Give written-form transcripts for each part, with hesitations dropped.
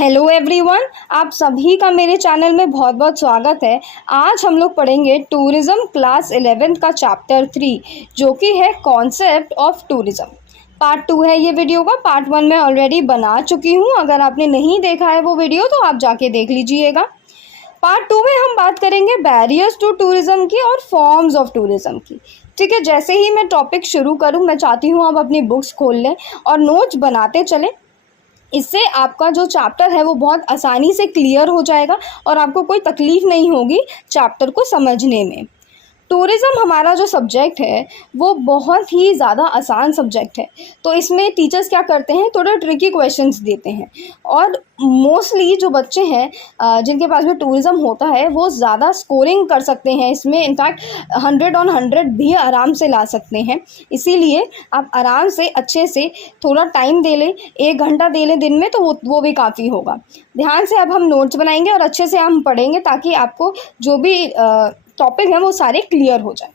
Hello everyone, आप सभी का मेरे चैनल में बहुत बहुत स्वागत है। आज हम लोग पढ़ेंगे टूरिज़्म क्लास 11 का चैप्टर 3 जो कि है कॉन्सेप्ट ऑफ टूरिज़्म। पार्ट 2 है ये वीडियो का। पार्ट 1 मैं ऑलरेडी बना चुकी हूँ। अगर आपने नहीं देखा है वो वीडियो तो आप जाके देख लीजिएगा। पार्ट 2 में हम बात करेंगे बैरियर्स टू टूरिज़्म की और फॉर्म्स ऑफ टूरिज़्म की। ठीक है, जैसे ही मैं टॉपिक शुरू करूँ मैं चाहती हूँ आप अपनी बुक्स खोल लें और नोट्स बनाते चलें। इससे आपका जो चैप्टर है वो बहुत आसानी से क्लियर हो जाएगा और आपको कोई तकलीफ़ नहीं होगी चैप्टर को समझने में। टूरिज़्म हमारा जो सब्जेक्ट है वो बहुत ही ज़्यादा आसान सब्जेक्ट है। तो इसमें टीचर्स क्या करते हैं, थोड़े ट्रिकी क्वेश्चंस देते हैं और मोस्टली जो बच्चे हैं जिनके पास में टूरिज़्म होता है वो ज़्यादा स्कोरिंग कर सकते हैं इसमें। इनफैक्ट 100 on 100 भी आराम से ला सकते हैं। इसीलिए आप आराम से अच्छे से थोड़ा टाइम दे लें, 1 घंटा दे लें दिन में, तो वो भी काफ़ी होगा। ध्यान से अब हम नोट्स बनाएंगे और अच्छे से हम पढ़ेंगे ताकि आपको जो भी टॉपिक है वो सारे क्लियर हो जाए।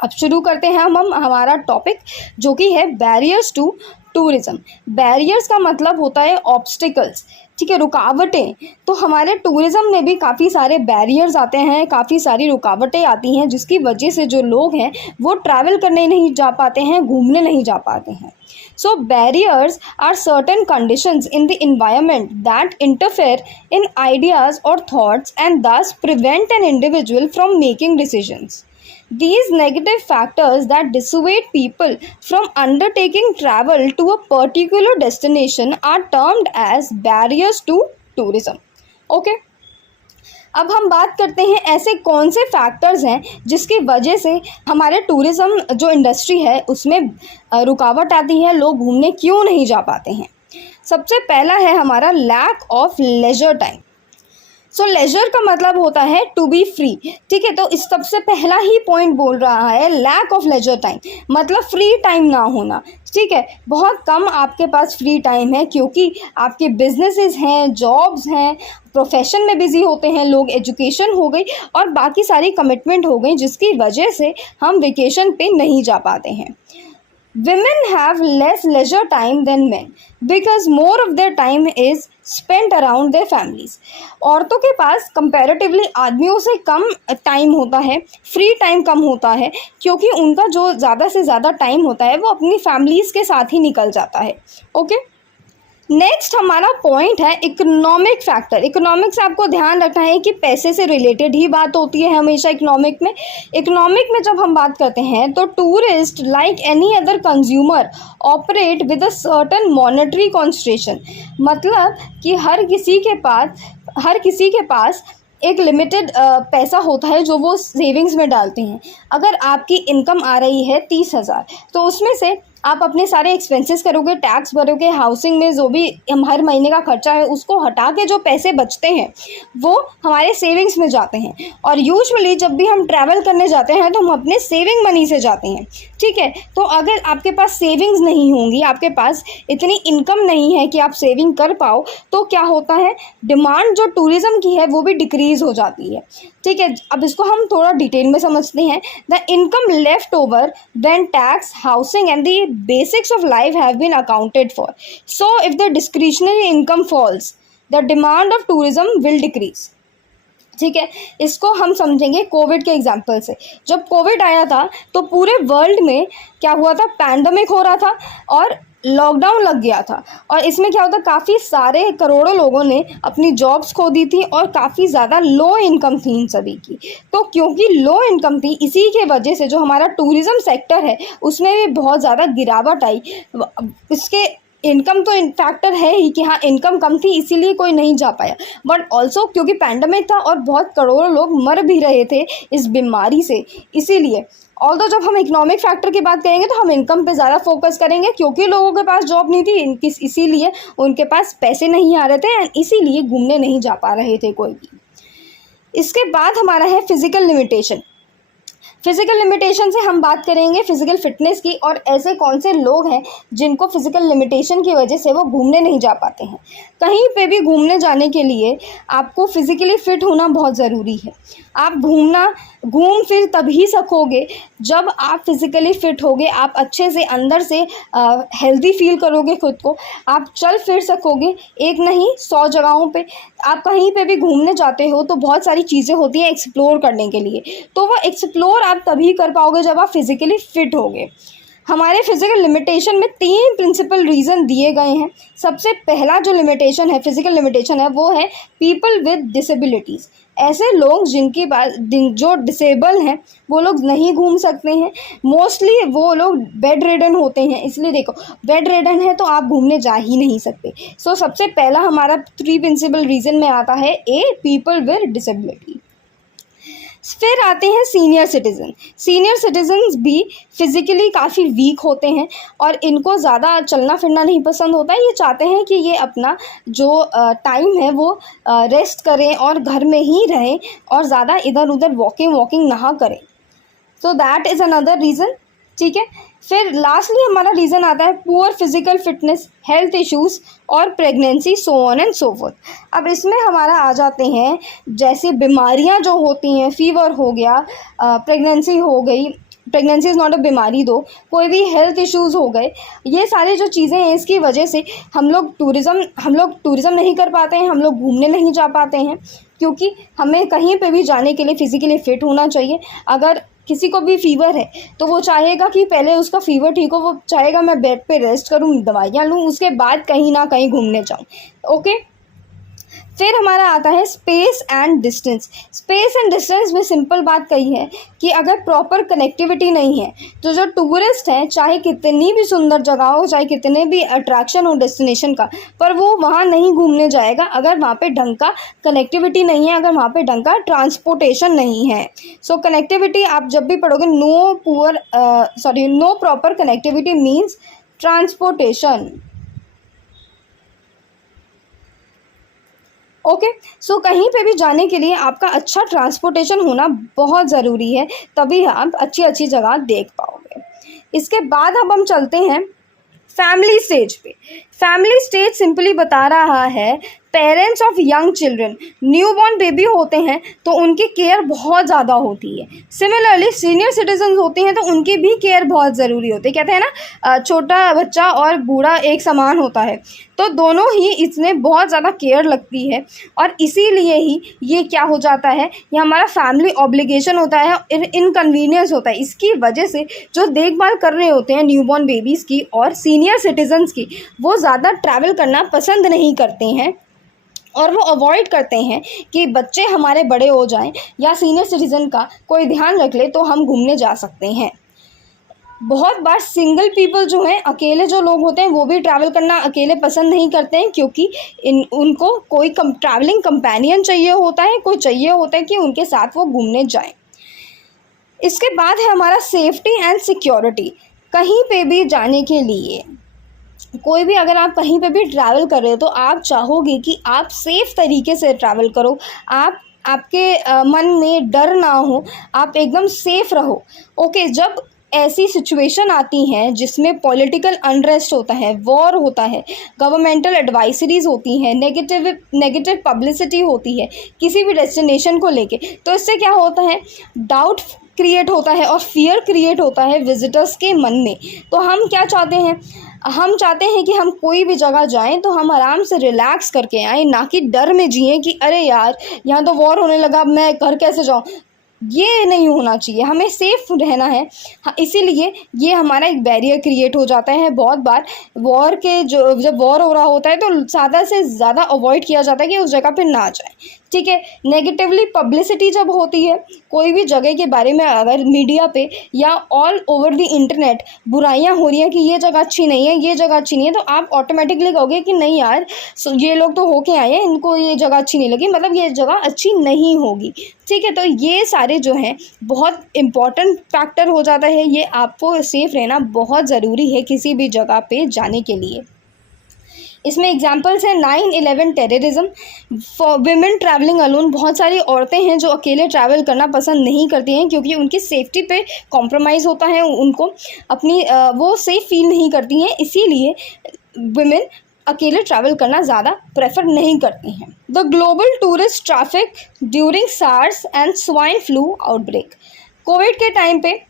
अब शुरू करते हैं हम हमारा टॉपिक जो कि है बैरियर्स टू टूरिज़्म। बैरियर्स का मतलब होता है ऑब्स्टिकल्स, ठीक है, रुकावटें। तो हमारे टूरिज़्म में भी काफ़ी सारे बैरियर्स आते हैं, काफ़ी सारी रुकावटें आती हैं जिसकी वजह से जो लोग हैं वो ट्रैवल करने नहीं जा पाते हैं, घूमने नहीं जा पाते हैं। So barriers are certain conditions in the environment that interfere in ideas or thoughts and thus prevent an individual from making decisions. These negative factors that dissuade people from undertaking travel to a particular destination are termed as barriers to tourism. Okay? अब हम बात करते हैं ऐसे कौन से factors हैं जिसकी वजह से हमारे टूरिज़्म जो इंडस्ट्री है उसमें रुकावट आती है, लोग घूमने क्यों नहीं जा पाते हैं। सबसे पहला है हमारा lack of leisure time. So leisure का मतलब होता है टू बी फ्री, ठीक है। तो इस सबसे पहला ही पॉइंट बोल रहा है लैक ऑफ लेजर टाइम, मतलब फ्री टाइम ना होना, ठीक है। बहुत कम आपके पास फ्री टाइम है क्योंकि आपके बिजनेसेस हैं, जॉब्स हैं, प्रोफेशन में बिजी होते हैं लोग, एजुकेशन हो गई और बाकी सारी कमिटमेंट हो गई जिसकी वजह से हम वेकेशन पे नहीं जा पाते हैं। Women have less leisure time than men because more of their time is spent around their families. औरतों के पास कंपैरेटिवली आदमियों से कम टाइम होता है, फ्री टाइम कम होता है क्योंकि उनका जो ज़्यादा से ज़्यादा टाइम होता है वो अपनी फैमिलीज़ के साथ ही निकल जाता है। ओके, नेक्स्ट हमारा पॉइंट है इकोनॉमिक फैक्टर। इकोनॉमिक से आपको ध्यान रखना है कि पैसे से रिलेटेड ही बात होती है हमेशा इकोनॉमिक में। इकोनॉमिक में जब हम बात करते हैं तो tourist like any other consumer operate with a certain monetary concentration, मतलब कि हर किसी के पास एक लिमिटेड पैसा होता है जो वो सेविंग्स में डालते हैं। अगर आपकी इनकम आ रही है 30,000 तो उसमें से आप अपने सारे एक्सपेंसेस करोगे, टैक्स भरोगे, हाउसिंग में जो भी हर महीने का खर्चा है उसको हटा के जो पैसे बचते हैं वो हमारे सेविंग्स में जाते हैं। और यूजुअली जब भी हम ट्रैवल करने जाते हैं तो हम अपने सेविंग मनी से जाते हैं, ठीक है। तो अगर आपके पास सेविंग्स नहीं होंगी, आपके पास इतनी इनकम नहीं है कि आप सेविंग कर पाओ, तो क्या होता है, डिमांड जो टूरिज़्म की है वो भी डिक्रीज़ हो जाती है, ठीक है। अब इसको हम थोड़ा डिटेल में समझते हैं। The income left over when tax, housing and the basics of life have been accounted for, so if the discretionary income falls the demand of tourism will decrease, ठीक है। इसको हम समझेंगे कोविड के एग्जाम्पल से। जब कोविड आया था तो पूरे वर्ल्ड में क्या हुआ था, पैंडमिक हो रहा था और लॉकडाउन लग गया था। और इसमें क्या होता, काफ़ी सारे करोड़ों लोगों ने अपनी जॉब्स खो दी थी और काफ़ी ज़्यादा लो इनकम थी इन सभी की। तो क्योंकि लो इनकम थी इसी के वजह से जो हमारा टूरिज़्म सेक्टर है उसमें भी बहुत ज़्यादा गिरावट आई। इसके इनकम तो फैक्टर है ही कि हाँ इनकम कम थी इसीलिए कोई नहीं जा पाया, बट ऑल्सो क्योंकि पैंडमिक था और बहुत करोड़ों लोग मर भी रहे थे इस बीमारी से, इसीलिए। ऑल्दो जब हम इकोनॉमिक फैक्टर की बात करेंगे तो हम इनकम पे ज़्यादा फोकस करेंगे क्योंकि लोगों के पास जॉब नहीं थी, इसीलिए उनके पास पैसे नहीं आ रहे थे एंड इसीलिए घूमने नहीं जा पा रहे थे कोई भी। इसके बाद हमारा है फिज़िकल लिमिटेशन। फिज़िकल लिमिटेशन से हम बात करेंगे फिज़िकल फिटनेस की और ऐसे कौन से लोग हैं जिनको फिज़िकल लिमिटेशन की वजह से वो घूमने नहीं जा पाते हैं। कहीं पे भी घूमने जाने के लिए आपको फिज़िकली फ़िट होना बहुत ज़रूरी है। आप घूम फिर तभी सकोगे जब आप फिज़िकली फ़िट होगे, आप अच्छे से अंदर से हेल्दी फील करोगे खुद को, आप चल फिर सकोगे। एक नहीं 100 जगहों पे आप कहीं पे भी घूमने जाते हो तो बहुत सारी चीज़ें होती हैं एक्सप्लोर करने के लिए, तो वो एक्सप्लोर आप तभी कर पाओगे जब आप फिज़िकली फ़िट होगे। हमारे फिज़िकल लिमिटेशन में 3 प्रिंसिपल रीज़न दिए गए हैं। सबसे पहला जो लिमिटेशन है, फिज़िकल लिमिटेशन है, वो है पीपल विद डिसेबिलिटीज़। ऐसे लोग जो डिसेबल हैं वो लोग नहीं घूम सकते हैं। मोस्टली वो लोग बेड रिडन होते हैं, इसलिए देखो बेड रिडन है तो आप घूमने जा ही नहीं सकते। सो सबसे पहला हमारा 3 प्रिंसिपल रीज़न में आता है ए, पीपल विद डिसेबिलिटी। फिर आते हैं सीनियर सिटीज़न। सीनियर सिटीजन्स भी फिज़िकली काफ़ी वीक होते हैं और इनको ज़्यादा चलना फिरना नहीं पसंद होता है। ये चाहते हैं कि ये अपना जो टाइम है वो रेस्ट करें और घर में ही रहें और ज़्यादा इधर उधर वॉकिंग ना करें। So that is another reason. ठीक है, फिर लास्टली हमारा रीज़न आता है poor physical fitness, health issues और pregnancy, so on and so forth. अब इसमें हमारा आ जाते हैं जैसे बीमारियां जो होती हैं, फीवर हो गया, प्रेगनेंसी हो गई, प्रेगनेंसी इज़ नॉट अ बीमारी दो, कोई भी हेल्थ इश्यूज़ हो गए, ये सारी जो चीज़ें हैं इसकी वजह से हम लोग टूरिज़म नहीं कर पाते हैं, हम लोग घूमने नहीं जा पाते हैं, क्योंकि हमें कहीं पे भी जाने के लिए फ़िज़िकली फ़िट होना चाहिए। अगर किसी को भी फ़ीवर है तो वो चाहेगा कि पहले उसका फ़ीवर ठीक हो, वो चाहेगा मैं बेड पे रेस्ट करूँ, दवाइयाँ लूँ, उसके बाद कहीं ना कहीं घूमने जाऊँ। ओके, फिर हमारा आता है space and distance. Space and distance में सिंपल बात कही है कि अगर प्रॉपर कनेक्टिविटी नहीं है तो जो टूरिस्ट हैं, चाहे कितनी भी सुंदर जगह हो, चाहे कितने भी अट्रैक्शन हो डेस्टिनेशन का, पर वो वहाँ नहीं घूमने जाएगा अगर वहाँ पे ढंग का कनेक्टिविटी नहीं है, अगर वहाँ पे ढंग का ट्रांसपोर्टेशन नहीं है। सो कनेक्टिविटी आप जब भी पढ़ोगे, no proper connectivity means transportation. Okay, so कहीं पे भी जाने के लिए आपका अच्छा ट्रांसपोर्टेशन होना बहुत ज़रूरी है, तभी आप अच्छी अच्छी जगह देख पाओगे। इसके बाद अब हम चलते हैं फैमिली स्टेज पे। फैमिली स्टेज सिंपली बता रहा है parents of young children, newborn baby होते हैं तो उनकी केयर बहुत ज़्यादा होती है। सिमिलरली सीनियर सिटीजन होते हैं तो उनकी भी केयर बहुत ज़रूरी होती है। कहते हैं ना छोटा बच्चा और बूढ़ा एक समान होता है, तो दोनों ही इसमें बहुत ज़्यादा केयर लगती है और इसीलिए ही ये क्या हो जाता है, ये हमारा फैमिली ऑब्लिगेशन होता है, इनकन्वीनियंस होता है। इसकी वजह से जो देखभाल कर रहे होते हैं न्यूबॉर्न बेबीज़ की और सीनियर सिटीजन्स की, वो ज़्यादा ट्रैवल करना पसंद नहीं करते हैं और वो अवॉइड करते हैं कि बच्चे हमारे बड़े हो जाएं या सीनियर सिटीज़न का कोई ध्यान रख ले तो हम घूमने जा सकते हैं। बहुत बार सिंगल पीपल जो हैं, अकेले जो लोग होते हैं, वो भी ट्रैवल करना अकेले पसंद नहीं करते हैं, क्योंकि उनको कोई ट्रैवलिंग कंपेनियन चाहिए होता है, कोई चाहिए होता है कि उनके साथ वो घूमने जाएं। इसके बाद है हमारा सेफ्टी एंड सिक्योरिटी। कहीं पे भी जाने के लिए, कोई भी अगर आप कहीं पे भी ट्रैवल कर रहे हो तो आप चाहोगे कि आप सेफ़ तरीके से ट्रैवल करो, आपके मन में डर ना हो, आप एकदम सेफ़ रहो। ओके, जब ऐसी सिचुएशन आती हैं जिसमें पॉलिटिकल अनरेस्ट होता है, वॉर होता है, गवर्नमेंटल एडवाइजरीज़ होती हैं, नेगेटिव पब्लिसिटी होती है किसी भी डेस्टिनेशन को लेके, तो इससे क्या होता है, डाउट क्रिएट होता है और फियर क्रिएट होता है विजिटर्स के मन में। तो हम क्या चाहते हैं, हम चाहते हैं कि हम कोई भी जगह जाएं तो हम आराम से रिलैक्स करके आएँ, ना कि डर में जिएं कि अरे यार यहाँ तो वॉर होने लगा, अब मैं घर कैसे जाऊँ। ये नहीं होना चाहिए, हमें सेफ़ रहना है। हाँ, इसीलिए ये हमारा एक बैरियर क्रिएट हो जाता है। बहुत बार जब वॉर हो रहा होता है तो ज़्यादा से ज़्यादा अवॉइड किया जाता है कि उस जगह पे ना जाएं। ठीक है, नेगेटिवली पब्लिसिटी जब होती है कोई भी जगह के बारे में, अगर मीडिया पे या ऑल ओवर द इंटरनेट बुराइयां हो रही हैं कि ये जगह अच्छी नहीं है, ये जगह अच्छी नहीं है, तो आप ऑटोमेटिकली कहोगे कि नहीं यार, ये लोग तो होके आए हैं, इनको ये जगह अच्छी नहीं लगी, मतलब ये जगह अच्छी नहीं होगी। ठीक है, तो ये सारे जो हैं बहुत इम्पॉर्टेंट फैक्टर हो जाता है। ये आपको सेफ़ रहना बहुत ज़रूरी है किसी भी जगह पे जाने के लिए। इसमें एग्जांपल्स हैं 9/11 terrorism, for women travelling alone. बहुत सारी औरतें हैं जो अकेले ट्रैवल करना पसंद नहीं करती हैं क्योंकि उनकी सेफ्टी पे कॉम्प्रोमाइज़ होता है, उनको अपनी वो सेफ़ फील नहीं करती हैं, इसीलिए विमेन अकेले ट्रैवल करना ज़्यादा प्रेफर नहीं करती हैं। The global tourist traffic during SARS and swine flu outbreak. Covid के टाइम पे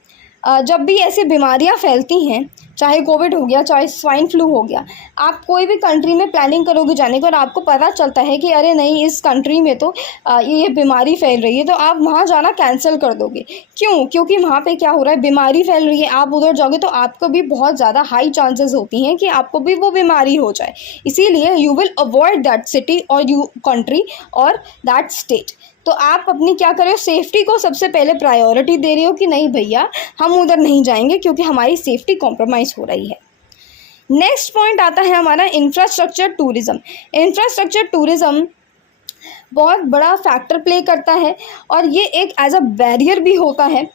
जब भी ऐसी बीमारियां फैलती हैं, चाहे कोविड हो गया, चाहे स्वाइन फ्लू हो गया, आप कोई भी कंट्री में प्लानिंग करोगे जाने को और आपको पता चलता है कि अरे नहीं, इस कंट्री में तो ये बीमारी फैल रही है, तो आप वहाँ जाना कैंसिल कर दोगे। क्यों? क्योंकि वहाँ पे क्या हो रहा है, बीमारी फैल रही है, आप उधर जाओगे तो आपको भी बहुत ज़्यादा हाई चांसेस होती हैं कि आपको भी वो बीमारी हो जाए। इसीलिए you will avoid that city और यू कंट्री और दैट स्टेट। तो आप अपनी क्या कर रहे हो, सेफ्टी को सबसे पहले प्रायोरिटी दे रहे हो कि नहीं भैया हम उधर नहीं जाएंगे क्योंकि हमारी सेफ्टी कॉम्प्रोमाइज़ हो रही है। नेक्स्ट पॉइंट आता है हमारा इंफ्रास्ट्रक्चर टूरिज़्म। इंफ्रास्ट्रक्चर टूरिज़्म बहुत बड़ा फैक्टर प्ले करता है और ये एक एज अ बैरियर भी होता है।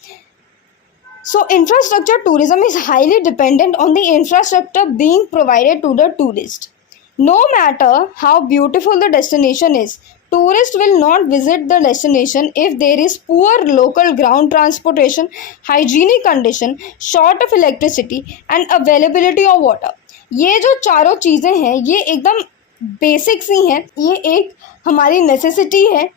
So infrastructure tourism is highly dependent on the infrastructure being provided to the tourist. No matter how beautiful the destination is, tourists will not visit the destination if there is poor local ground transportation, hygienic condition, short of electricity and availability of water. ये जो चारों चीज़ें हैं ये एकदम basics ही हैं, ये एक हमारी नेसेसिटी है।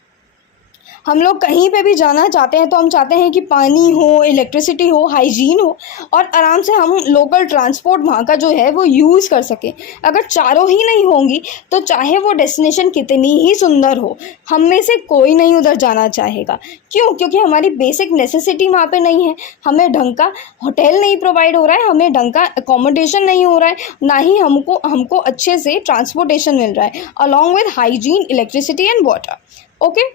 हम लोग कहीं पे भी जाना चाहते हैं तो हम चाहते हैं कि पानी हो, इलेक्ट्रिसिटी हो, हाइजीन हो और आराम से हम लोकल ट्रांसपोर्ट वहाँ का जो है वो यूज़ कर सकें। अगर चारों ही नहीं होंगी तो चाहे वो डेस्टिनेशन कितनी ही सुंदर हो, हम में से कोई नहीं उधर जाना चाहेगा। क्यों? क्योंकि हमारी बेसिक नेसेसिटी वहाँ पे नहीं है। हमें ढंग का होटल नहीं प्रोवाइड हो रहा है, हमें ढंग का अकोमोडेशन नहीं हो रहा है, ना ही हमको अच्छे से ट्रांसपोर्टेशन मिल रहा है along with hygiene, electricity and water. Okay,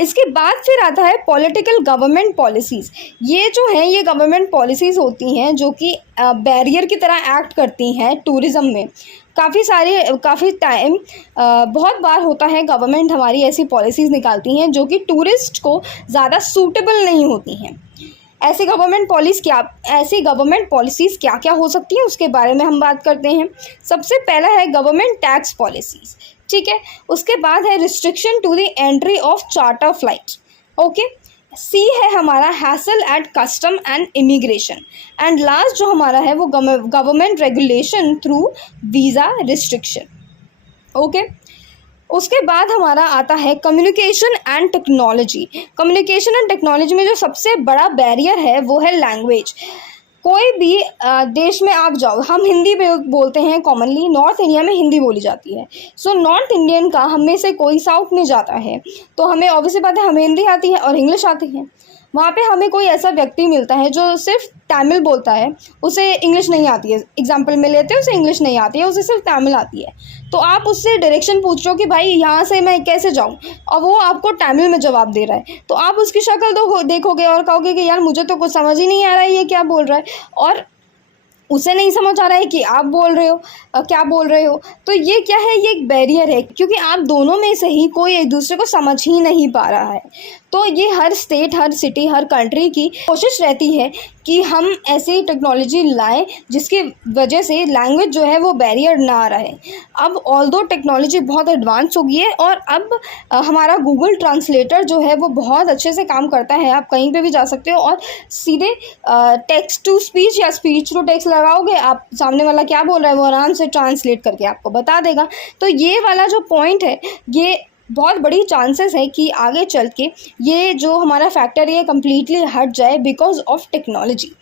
इसके बाद फिर आता है पॉलिटिकल गवर्नमेंट पॉलिसीज़। ये जो हैं ये गवर्नमेंट पॉलिसीज़ होती हैं जो कि बैरियर की तरह एक्ट करती हैं टूरिज़्म में। काफ़ी टाइम बहुत बार होता है गवर्नमेंट हमारी ऐसी पॉलिसीज़ निकालती हैं जो कि टूरिस्ट को ज़्यादा सूटेबल नहीं होती हैं। ऐसी गवर्नमेंट पॉलिसीज़ क्या क्या हो सकती हैं उसके बारे में हम बात करते हैं। सबसे पहला है गवर्नमेंट टैक्स पॉलिसीज़, ठीक है। उसके बाद है restriction to the entry of charter flight. Okay, see है हमारा hassle at custom and immigration and last जो हमारा है वो government regulation through visa restriction. Okay, उसके बाद हमारा आता है communication and technology. Communication and technology में जो सबसे बड़ा बैरियर है वो है लैंग्वेज। कोई भी देश में आप जाओ, हम हिंदी बोलते हैं कॉमनली, नॉर्थ इंडिया में हिंदी बोली जाती है। सो नॉर्थ इंडियन का हम में से कोई साउथ में जाता है तो हमें ऑब्वियसली बात है हमें हिंदी आती है और इंग्लिश आती है। वहाँ पे हमें कोई ऐसा व्यक्ति मिलता है जो सिर्फ तमिल बोलता है, उसे इंग्लिश नहीं आती है, एग्जाम्पल में लेते हैं, उसे इंग्लिश नहीं आती है, उसे सिर्फ तमिल आती है। तो आप उससे डायरेक्शन पूछ रहे हो कि भाई यहाँ से मैं कैसे जाऊँ, और वो आपको तमिल में जवाब दे रहा है, तो आप उसकी शक्ल तो देखोगे और कहोगे कि यार मुझे तो कुछ समझ ही नहीं आ रहा है ये क्या बोल रहा है, और उसे नहीं समझ आ रहा है कि आप क्या बोल रहे हो। तो ये क्या है, ये एक बैरियर है क्योंकि आप दोनों में से ही कोई एक दूसरे को समझ ही नहीं पा रहा है। तो ये हर स्टेट, हर सिटी, हर कंट्री की कोशिश रहती है कि हम ऐसी टेक्नोलॉजी लाएं जिसकी वजह से लैंग्वेज जो है वो बैरियर ना रहे। अब ऑल्दो टेक्नोलॉजी बहुत एडवांस हो गई है और अब हमारा गूगल ट्रांसलेटर जो है वो बहुत अच्छे से काम करता है। आप कहीं पे भी जा सकते हो और सीधे टेक्स्ट टू स्पीच या स्पीच टू टेक्स्ट लगाओगे, आप सामने वाला क्या बोल रहा है वो आराम से ट्रांसलेट करके आपको बता देगा। तो ये वाला जो पॉइंट है, ये बहुत बड़ी चांसेस है कि आगे चल के ये जो हमारा फैक्टर है ये कम्प्लीटली हट जाए बिकॉज ऑफ टेक्नोलॉजी।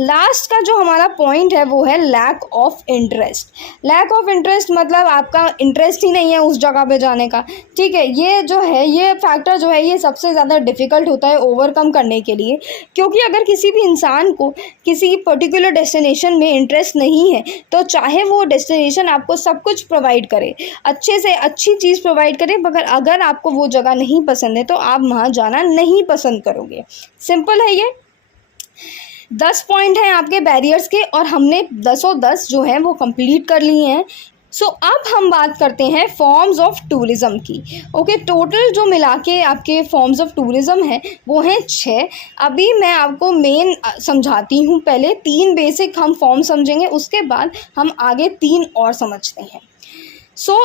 लास्ट का जो हमारा पॉइंट है वो है lack of interest. Lack of interest मतलब आपका इंटरेस्ट ही नहीं है उस जगह पे जाने का, ठीक है। ये जो है, ये फैक्टर जो है ये सबसे ज़्यादा डिफ़िकल्ट होता है ओवरकम करने के लिए, क्योंकि अगर किसी भी इंसान को किसी पर्टिकुलर डेस्टिनेशन में इंटरेस्ट नहीं है तो चाहे वो डेस्टिनेशन आपको सब कुछ प्रोवाइड करे, अच्छे से अच्छी चीज़ प्रोवाइड करे, मगर अगर आपको वो जगह नहीं पसंद है तो आप वहाँ जाना नहीं पसंद करोगे। सिंपल है ये। 10 पॉइंट हैं आपके बैरियर्स के और हमने 10 जो हैं वो कंप्लीट कर लिए हैं। सो अब हम बात करते हैं फॉर्म्स ऑफ टूरिज़्म की। ओके, टोटल जो मिला के आपके फॉर्म्स ऑफ टूरिज़्म हैं वो हैं 6। अभी मैं आपको मेन समझाती हूँ। पहले 3 बेसिक हम फॉर्म समझेंगे, उसके बाद हम आगे 3 और समझते हैं। सो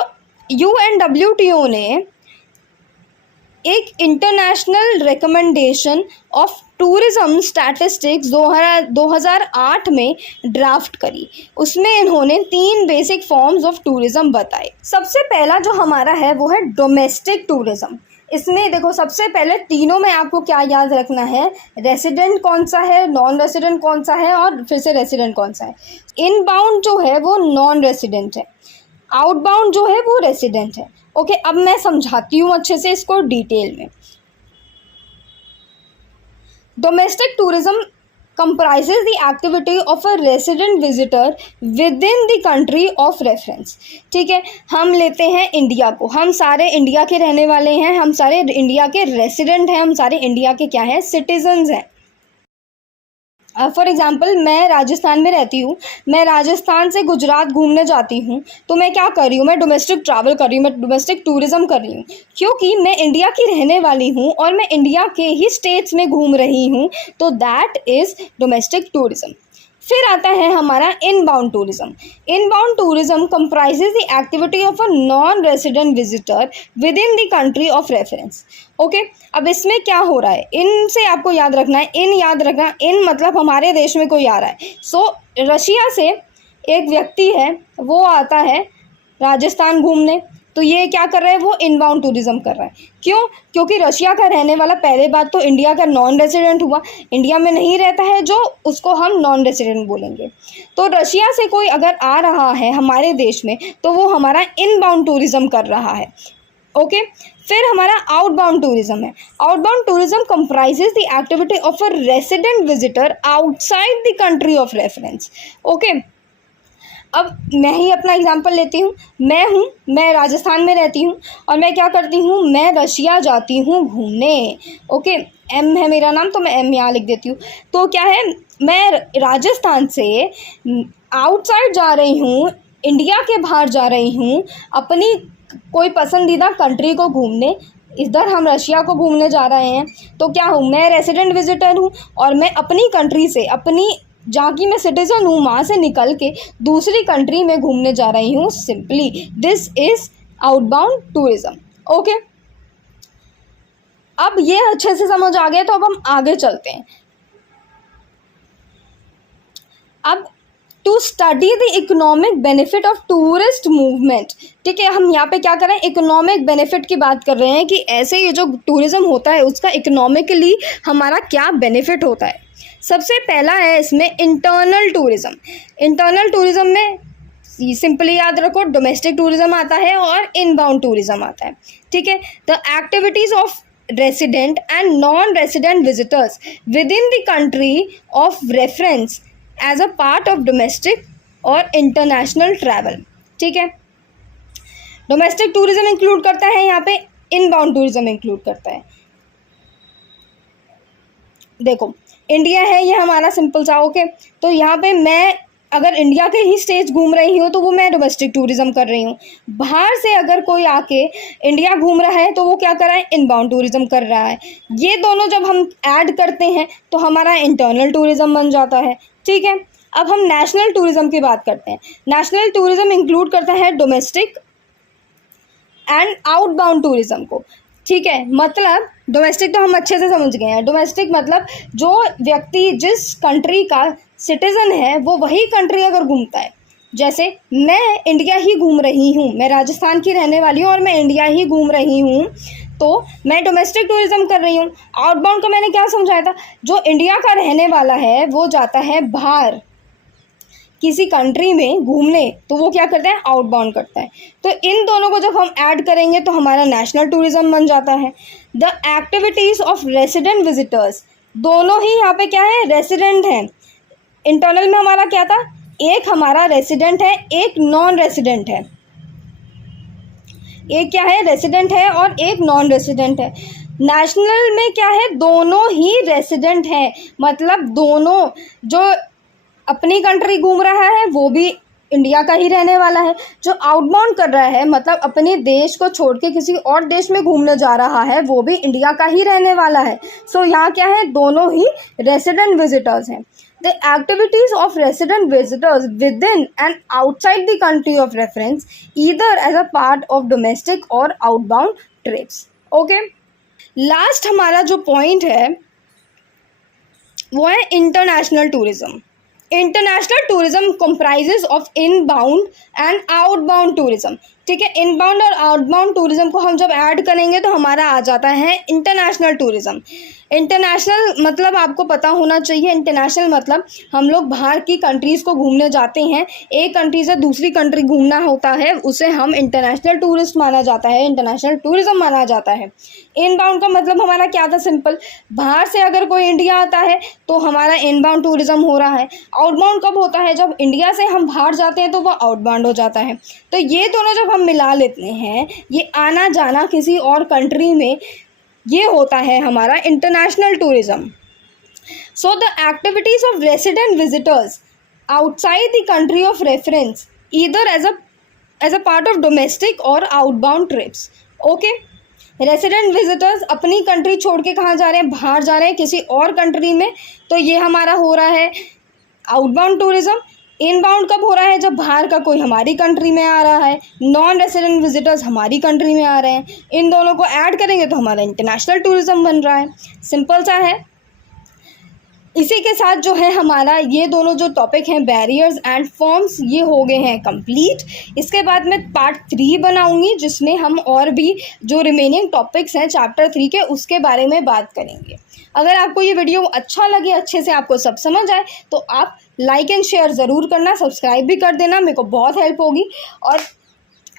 UNWTO ने एक international recommendation of tourism statistics 2008 में ड्राफ्ट करी। उसमें इन्होंने 3 बेसिक फॉर्म्स ऑफ टूरिज्म बताए। सबसे पहला जो हमारा है वो है डोमेस्टिक टूरिज्म। इसमें देखो सबसे पहले तीनों में आपको क्या याद रखना है, रेसिडेंट कौन सा है, नॉन रेसिडेंट कौन सा है और फिर से रेसिडेंट कौन सा है। इनबाउंड जो है वो नॉन रेसिडेंट है, आउटबाउंड जो है वो रेसिडेंट है। ओके, अब मैं समझाती हूँ अच्छे से इसको डिटेल में। Domestic tourism comprises the activity of a resident visitor within the country of reference। ठीक है, हम लेते हैं इंडिया को, हम सारे इंडिया के रहने वाले हैं, हम सारे इंडिया के रेसिडेंट हैं, हम सारे इंडिया के क्या हैं, सिटीजन्स हैं। फॉर एग्ज़ाम्पल मैं राजस्थान में रहती हूँ, मैं राजस्थान से गुजरात घूमने जाती हूँ, तो मैं क्या कर रही हूँ, मैं डोमेस्टिक ट्रैवल कर रही हूँ, मैं डोमेस्टिक टूरिज़्म कर रही हूँ, क्योंकि मैं इंडिया की रहने वाली हूँ और मैं इंडिया के ही स्टेट्स में घूम रही हूँ, तो दैट इज़ डोमेस्टिक टूरिज़्म। फिर आता है हमारा inbound tourism. Inbound tourism comprises the activity of a non resident visitor with in the country of reference. Okay, अब इसमें क्या हो रहा है, इन से आपको याद रखना है, इन याद रखना, इन मतलब हमारे देश में कोई आ रहा है। सो रशिया से एक व्यक्ति है, वो आता है राजस्थान घूमने, तो ये क्या कर रहा है, वो इनबाउंड टूरिज़्म कर रहा है। क्यों? क्योंकि रशिया का रहने वाला पहले बात तो इंडिया का नॉन रेसिडेंट हुआ, इंडिया में नहीं रहता है जो, उसको हम नॉन रेसिडेंट बोलेंगे। तो रशिया से कोई अगर आ रहा है हमारे देश में तो वो हमारा इनबाउंड टूरिज़्म कर रहा है। ओके, फिर हमारा आउटबाउंड टूरिज़्म है। Outbound tourism comprises the activity of a resident visitor outside the country of reference. Okay, अब मैं ही अपना एग्जांपल लेती हूँ, मैं राजस्थान में रहती हूँ और मैं क्या करती हूँ, मैं रशिया जाती हूँ घूमने। ओके, एम है मेरा नाम, तो मैं एम यहाँ लिख देती हूँ। तो क्या है, मैं राजस्थान से आउटसाइड जा रही हूँ, इंडिया के बाहर जा रही हूँ अपनी कोई पसंदीदा कंट्री को घूमने। इधर हम रशिया को घूमने जा रहे हैं, तो क्या हूँ, मैं रेसिडेंट विजिटर हूँ और मैं अपनी कंट्री से, अपनी जहाँ की मैं सिटीज़न हूँ वहाँ से निकल के दूसरी कंट्री में घूमने जा रही हूँ। Simply this is outbound tourism. Okay, अब ये अच्छे से समझ आ गया, तो अब हम आगे चलते हैं। अब to study the economic benefit of tourist movement. ठीक है, हम यहाँ पे क्या कर रहे हैं, इकोनॉमिक बेनिफिट की बात कर रहे हैं कि ऐसे ये जो टूरिज़्म होता है उसका इकोनॉमिकली हमारा क्या बेनिफिट होता है। सबसे पहला है इसमें इंटरनल टूरिज़्म। इंटरनल टूरिज़्म में सिंपली याद रखो, डोमेस्टिक टूरिज़्म आता है और इनबाउंड टूरिज़्म आता है। ठीक है, the activities of resident and non resident visitors within the country of reference as a part of domestic और इंटरनेशनल ट्रैवल। ठीक है, डोमेस्टिक टूरिज़्म इंक्लूड करता है यहाँ पे, इनबाउंड टूरिज़्म इंक्लूड करता है। देखो इंडिया है ये हमारा सिंपल सा। ओके, तो यहाँ पे मैं अगर इंडिया के ही स्टेट्स घूम रही हूँ तो वो मैं डोमेस्टिक टूरिज़्म कर रही हूँ। बाहर से अगर कोई आके इंडिया घूम रहा है तो वो क्या कर रहा है, इनबाउंड टूरिज़्म कर रहा है। ये दोनों जब हम ऐड करते हैं तो हमारा इंटरनल टूरिज़्म बन जाता है। ठीक है, अब हम नेशनल टूरिज़्म की बात करते हैं। नेशनल टूरिज़्म इंक्लूड करता है डोमेस्टिक एंड आउटबाउंड टूरिज़्म को। ठीक है, मतलब डोमेस्टिक तो हम अच्छे से समझ गए हैं। डोमेस्टिक मतलब जो व्यक्ति जिस कंट्री का सिटीज़न है वो वही कंट्री अगर घूमता है, जैसे मैं इंडिया ही घूम रही हूँ, मैं राजस्थान की रहने वाली हूँ और मैं इंडिया ही घूम रही हूँ, तो मैं डोमेस्टिक टूरिज़्म कर रही हूँ। आउटबाउंड को मैंने क्या समझाया था, जो इंडिया का रहने वाला है वो जाता है बाहर किसी कंट्री में घूमने, तो वो क्या करता है, आउटबाउंड करता है। तो इन दोनों को जब हम ऐड करेंगे तो हमारा नेशनल टूरिज़्म बन जाता है। The activities of resident visitors, दोनों ही यहाँ पे क्या है, रेसिडेंट हैं। इंटरनल में हमारा क्या था, एक हमारा रेसिडेंट है, एक नॉन रेसिडेंट है। एक क्या है, रेसिडेंट है और एक नॉन रेसिडेंट है। नेशनल में क्या है, दोनों ही रेसिडेंट हैं, मतलब दोनों जो अपनी कंट्री घूम रहा है वो भी इंडिया का ही रहने वाला है, जो आउटबाउंड कर रहा है मतलब अपने देश को छोड़ के किसी और देश में घूमने जा रहा है वो भी इंडिया का ही रहने वाला है। सो यहाँ क्या है, दोनों ही रेसिडेंट विजिटर्स हैं। The activities of resident visitors within and outside the country of reference either as a part of domestic और आउटबाउंड ट्रिप्स। ओके, लास्ट हमारा जो पॉइंट है वो है international tourism. International tourism comprises of inbound and outbound tourism. ठीक है, inbound और outbound tourism को हम जब ऐड करेंगे तो हमारा आ जाता है इंटरनेशनल टूरिज्म। इंटरनेशनल मतलब आपको पता होना चाहिए, इंटरनेशनल मतलब हम लोग बाहर की कंट्रीज़ को घूमने जाते हैं, एक कंट्री से दूसरी कंट्री घूमना होता है, उसे हम इंटरनेशनल टूरिस्ट माना जाता है, इंटरनेशनल टूरिज्म माना जाता है। इनबाउंड का मतलब हमारा क्या था, सिंपल, बाहर से अगर कोई इंडिया आता है तो हमारा इनबाउंड टूरिज्म हो रहा है। आउटबाउंड कब होता है, जब इंडिया से हम बाहर जाते हैं तो वह आउटबाउंड हो जाता है। तो ये दोनों जब हम मिला लेते हैं, ये आना जाना किसी और कंट्री में, ये होता है हमारा international tourism. So the activities of resident visitors outside the country of reference either as a part of domestic और outbound trips. Okay, resident visitors अपनी कंट्री छोड़ के कहाँ जा रहे हैं, बाहर जा रहे हैं किसी और कंट्री में, तो ये हमारा हो रहा है आउटबाउंड टूरिज्म। इनबाउंड कब हो रहा है, जब बाहर का कोई हमारी कंट्री में आ रहा है, नॉन रेसिडेंट विजिटर्स हमारी कंट्री में आ रहे हैं, इन दोनों को ऐड करेंगे तो हमारा इंटरनेशनल टूरिज्म बन रहा है। सिंपल सा है। इसी के साथ जो है हमारा ये दोनों जो टॉपिक हैं बैरियर्स एंड फॉर्म्स, ये हो गए हैं कंप्लीट। इसके बाद मैं पार्ट 3 बनाऊंगी जिसमें हम और भी जो रिमेनिंग टॉपिक्स हैं चैप्टर 3 के उसके बारे में बात करेंगे। अगर आपको ये वीडियो अच्छा लगे, अच्छे से आपको सब समझ आए, तो आप लाइक एंड शेयर ज़रूर करना, सब्सक्राइब भी कर देना, मेरे को बहुत हेल्प होगी। और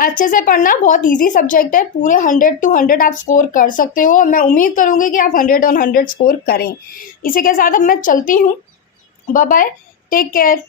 अच्छे से पढ़ना, बहुत इजी सब्जेक्ट है, पूरे 100 to 100 आप स्कोर कर सकते हो। मैं उम्मीद करूँगी कि आप 100 on 100 स्कोर करें। इसी के साथ अब मैं चलती हूँ, बाय बाय, टेक केयर।